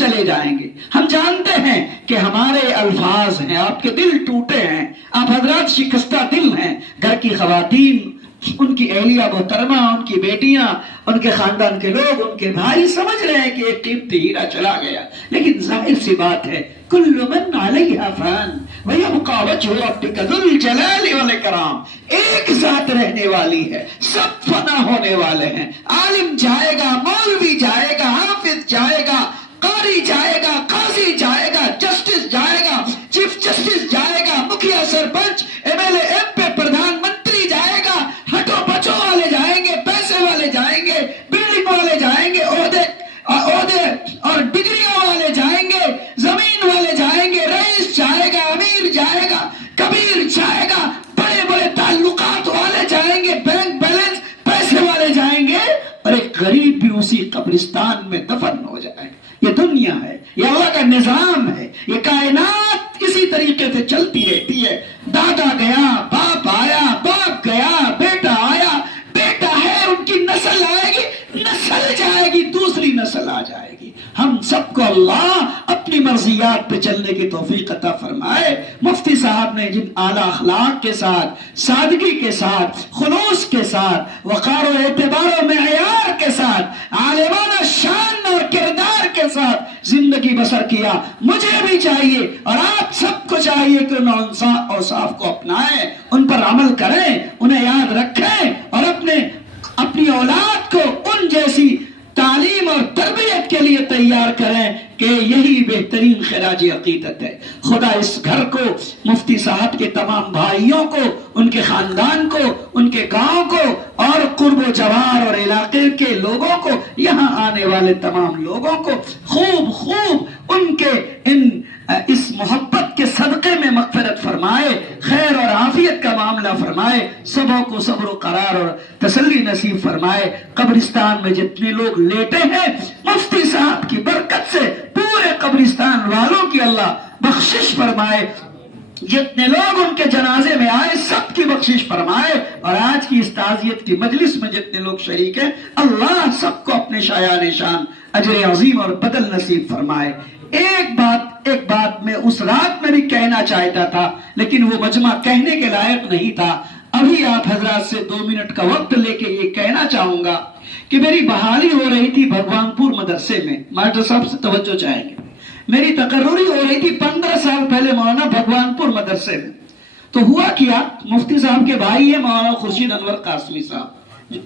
چلے جائیں گے. ہم جانتے ہیں کہ ہمارے الفاظ ہیں، آپ کے دل ٹوٹے ہیں، آپ حضرات شکستہ دل ہیں. گھر کی خواتین، ان کی اہلیہ محترمہ، ان کی بیٹیاں، ان کے خاندان کے لوگ، ان کے بھائی سمجھ رہے ہیں کہ ایک قیمتی ہیرا چلا گیا. لیکن ظاہر سی بات ہے، کل من علیہا فان ویبقی وجہ ربک ذو الجلال والاکرام. ایک ذات رہنے والی ہے، سب فنا ہونے والے ہیں. عالم جائے گا، مولوی جائے گا، حافظ جائے گا، قاری جائے گا، قاضی جائے گا، جسٹس جائے گا، چیف جسٹس جائے گا، مکھیا sarpanch, M L A, M P, پردھان منتری جائے گا، ہٹو بچوں والے جائیں گے، پیسے والے جائیں گے، بلڈنگ والے جائیں گے، عہدے اور ڈگریوں والے جائیں گے، زمین والے جائیں گے، رئیس جائے گا، امیر جائے گا، کبیر جائے گا، بڑے بڑے تعلقات والے جائیں گے، بینک بیلنس پیسے والے جائیں گے، اور ایک غریب بھی اسی قبرستان میں دفن ہو جائے گا. یہ دنیا ہے، یہ اللہ کا نظام ہے، یہ کائنات اسی طریقے سے چلتی رہتی ہے. دادا گیا، باپ آیا، باپ گیا، بیٹا آیا، بیٹا ہے، ان کی نسل آئے گی، نسل جائے گی، دوسری نسل آ جائے گی. ہم سب کو اللہ اپنی مرضیات پہ چلنے کی توفیق عطا فرمائے. مفتی صاحب نے جن اعلیٰ اخلاق کے ساتھ، سادگی کے ساتھ، خلوص کے ساتھ، وقار و اعتبار و معیار کے ساتھ، عالمانہ شان اور کردار کے ساتھ زندگی بسر کیا، مجھے بھی چاہیے اور آپ سب کو چاہیے کہ ان اوصاف کو اپنائیں، ان پر عمل کریں، انہیں یاد رکھیں اور اپنی اولاد کو ان جیسی تعلیم اور تربیت کے لیے تیار کریں کہ یہی بہترین خراج عقیدت ہے. خدا اس گھر کو، مفتی صاحب کے تمام بھائیوں کو، ان کے خاندان کو، ان کے گاؤں کو اور قرب و جوار اور علاقے کے لوگوں کو، یہاں آنے والے تمام لوگوں کو خوب ان کے اس محبت کے صدقے میں مغفرت فرمائے، خیر اور عافیت کا معاملہ فرمائے، سبوں کو صبر و قرار اور تسلی نصیب فرمائے. قبرستان میں جتنے لوگ لیٹے ہیں، مفتی صاحب کی برکت سے پورے قبرستان والوں کی اللہ بخشش فرمائے. جتنے لوگ ان کے جنازے میں آئے سب کی بخشش فرمائے، اور آج کی اس تعزیت کی مجلس میں جتنے لوگ شریک ہیں، اللہ سب کو اپنے شایان شان اجر عظیم اور بدل نصیب فرمائے. ایک بات میں اس رات میں بھی کہنا چاہتا تھا، لیکن وہ مجمع کہنے کے لائق نہیں تھا. ابھی آپ حضرات سے 2 منٹ کا وقت لے کے یہ کہنا چاہوں گا کہ میری بحالی ہو رہی تھی بھگوان پور مدرسے میں. ماسٹر صاحب سے توجہ چاہیں گے. میری تقرری ہو رہی تھی 15 سال پہلے مولانا بھگوان پور مدرسے میں. تو ہوا کیا، مفتی صاحب کے بھائی ہیں مولانا خورشید انور قاسمی صاحب،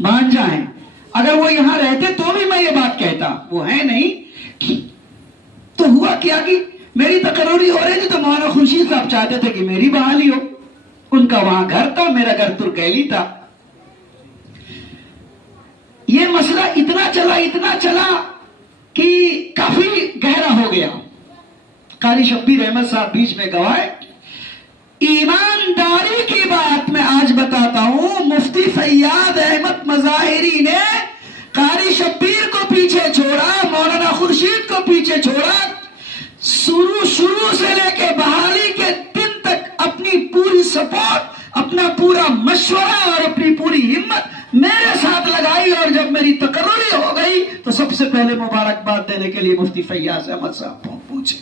بانجا ہیں. اگر وہ یہاں رہتے تو بھی میں یہ بات کہتا، وہ ہے نہیں. تو ہوا کیا کہ میری تقرری ہو رہی تھی تو مولانا خورشید صاحب چاہتے تھے کہ میری بحالی ہو. ان کا وہاں گھر تھا، میرا گھر ترکیلی تھا. یہ مسئلہ اتنا چلا کہ کافی گہرا ہو گیا. قاری شبیر احمد صاحب بیچ میں گواہ. ایمانداری کی بات میں آج بتاتا ہوں، مفتی فیاض احمد مظاہری نے قاری شبیر کو پیچھے چھوڑا، مولانا خورشید کو پیچھے چھوڑا. شروع سے لے کے بحالی کے دن تک اپنی پوری سپورٹ، اپنا پورا مشورہ اور اپنی پوری ہمت میرے ساتھ لگائی. اور جب میری تقرری ہو گئی تو سب سے پہلے مبارکباد دینے کے لیے مفتی فیاض احمد صاحب پہنچے.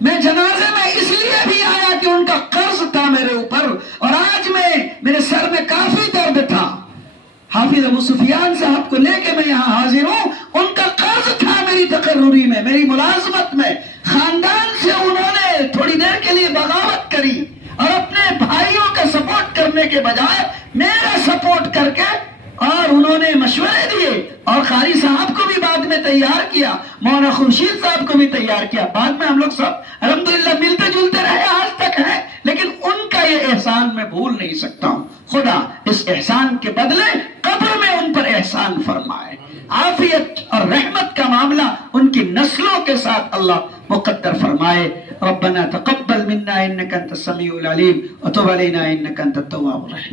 میں جنازے میں اس لیے بھی آیا کہ ان کا قرض تھا میرے اوپر، اور آج میرے سر میں کافی درد تھا. حافظ ابو سفیان صاحب کو لے کے میں یہاں حاضر ہوں. ان کا قرض تھا میری تقرری میں، میری ملازمت میں. خاندان سے انہوں نے تھوڑی دیر کے لیے بغاوت کری اور اپنے بھائیوں کا سپورٹ کرنے کے بجائے میرا سپورٹ کر کے، اور انہوں نے مشورے دیے، اور قاری صاحب کو بھی بعد میں تیار کیا، مولانا خورشید صاحب کو بھی تیار کیا. بعد میں ہم لوگ سب الحمدللہ ملتے جلتے رہے، آج تک ہیں. لیکن ان کا یہ احسان میں بھول نہیں سکتا ہوں. خدا اس احسان کے بدلے قبر میں ان پر احسان فرمائے. عافیت اور رحمت کا معاملہ ان کی نسلوں کے ساتھ اللہ مقدر فرمائے. ربنا تقبل منا انك انت السميع العليم وتب علينا انك انت التواب الرحيم.